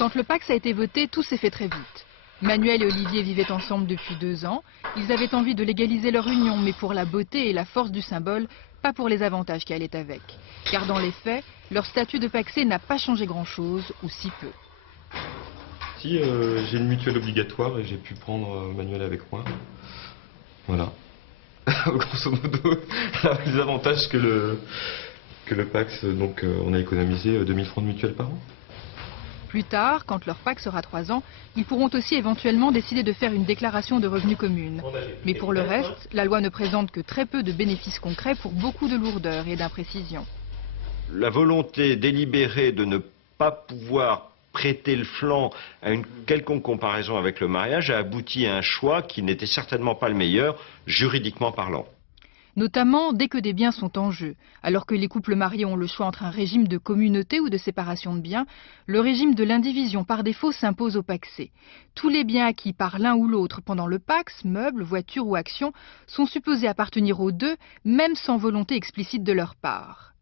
Quand le Pacs a été voté, tout s'est fait très vite. Manuel et Olivier vivaient ensemble depuis 2 ans. Ils avaient envie de légaliser leur union, mais pour la beauté et la force du symbole, pas pour les avantages qui allaient avec. Car dans les faits, leur statut de pacsé n'a pas changé grand-chose, ou si peu. Si, j'ai une mutuelle obligatoire et j'ai pu prendre Manuel avec moi. Voilà. Grosso modo, les avantages que le Pacs, donc on a économisé 2000 francs de mutuelle par an. Plus tard, quand leur Pacs aura 3 ans, ils pourront aussi éventuellement décider de faire une déclaration de revenus commune. Mais pour le reste, la loi ne présente que très peu de bénéfices concrets pour beaucoup de lourdeurs et d'imprécisions. La volonté délibérée de ne pas pouvoir prêter le flanc à une quelconque comparaison avec le mariage a abouti à un choix qui n'était certainement pas le meilleur, juridiquement parlant. Notamment dès que des biens sont en jeu. Alors que les couples mariés ont le choix entre un régime de communauté ou de séparation de biens, le régime de l'indivision par défaut s'impose aux pacsés. Tous les biens acquis par l'un ou l'autre pendant le Pacs, meubles, voitures ou actions, sont supposés appartenir aux deux, même sans volonté explicite de leur part.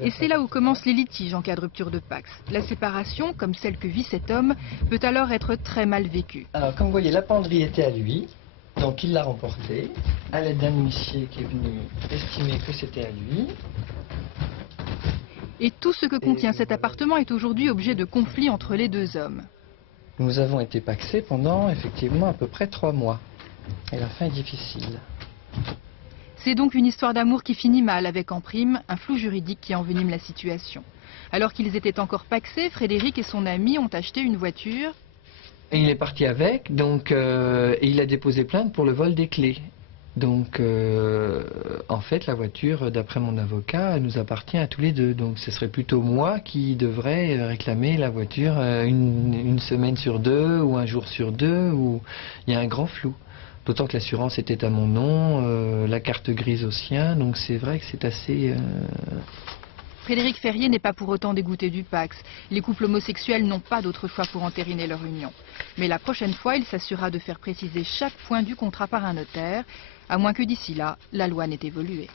Et c'est là où commencent les litiges en cas de rupture de Pacs. La séparation, comme celle que vit cet homme, peut alors être très mal vécue. Alors comme vous voyez, la penderie était à lui. Donc il l'a remporté, à l'aide d'un huissier qui est venu estimer que c'était à lui. Et tout ce que contient cet appartement est aujourd'hui objet de conflits entre les 2 hommes. Nous avons été pacsés pendant effectivement à peu près 3 mois. Et la fin est difficile. C'est donc une histoire d'amour qui finit mal avec en prime un flou juridique qui envenime la situation. Alors qu'ils étaient encore pacsés, Frédéric et son ami ont acheté une voiture. Et il est parti avec, donc et il a déposé plainte pour le vol des clés. Donc en fait la voiture, d'après mon avocat, nous appartient à tous les deux. Donc ce serait plutôt moi qui devrais réclamer la voiture une semaine sur 2 ou un jour sur 2, où il y a un grand flou. D'autant que l'assurance était à mon nom, la carte grise au sien, donc c'est vrai que c'est assez... Frédéric Ferrier n'est pas pour autant dégoûté du Pacs. Les couples homosexuels n'ont pas d'autre choix pour entériner leur union. Mais la prochaine fois, il s'assurera de faire préciser chaque point du contrat par un notaire, à moins que d'ici là, la loi n'ait évolué.